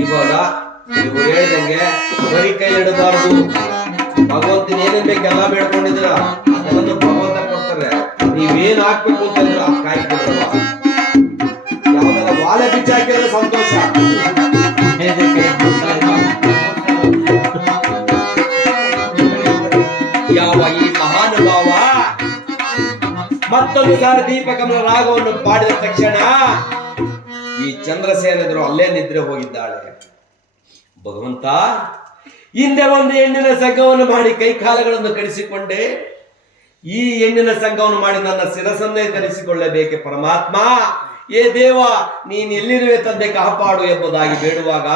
ಇವಾಗ ಇವ್ರು ಹೇಳ್ದಂಗೆ ಬರೀ ಕೈ ಇಡಬಾರ್ದು. ಭಗವಂತನ ಏನೇನ್ ಬೇಕೆಲ್ಲ ಬೇಡ್ಕೊಂಡಿದ್ರ ಅದನ್ನು ಭಗವಂತ ಕೊಡ್ತಾರೆ. ನೀವೇನ್ ಹಾಕ್ಬೇಕು ಅಂತಂದ್ರೆ ಆ ಕಾಯಿ ಕೊಡ್ತವ. ಯಾವ್ದಾರ ವಾಲೆ ಬಿಚ್ಚ ಹಾಕಿದ್ರೆ ಸಂತೋಷ. ಯಾವ ಈ ಮಹಾನುಭಾವ ಮತ್ತೊಂದು ಸಾರಿ ದೀಪಕಮಲ ರಾಗವನ್ನು ಪಾಡಿದ ತಕ್ಷಣ ಈ ಚಂದ್ರಸೇನದ್ರು ಅಲ್ಲೇ ನಿದ್ರೆ ಹೋಗಿದ್ದಾಳೆ. ಭಗವಂತ, ಹಿಂದೆ ಒಂದು ಹೆಣ್ಣಿನ ಸಂಘವನ್ನು ಮಾಡಿ ಕೈಕಾಲಗಳನ್ನು ಕಡಿಸಿಕೊಂಡೆ. ಈ ಹೆಣ್ಣಿನ ಸಂಘವನ್ನು ಮಾಡಿ ನನ್ನ ಶಿರಸನ್ನೇ ಧರಿಸಿಕೊಳ್ಳಬೇಕೆ ಪರಮಾತ್ಮ. ಏ ದೇವ, ನೀನ್ ಎಲ್ಲಿರುವೆ ತಂದೆ ಕಾಪಾಡು ಎಂಬುದಾಗಿ ಬೇಡುವಾಗ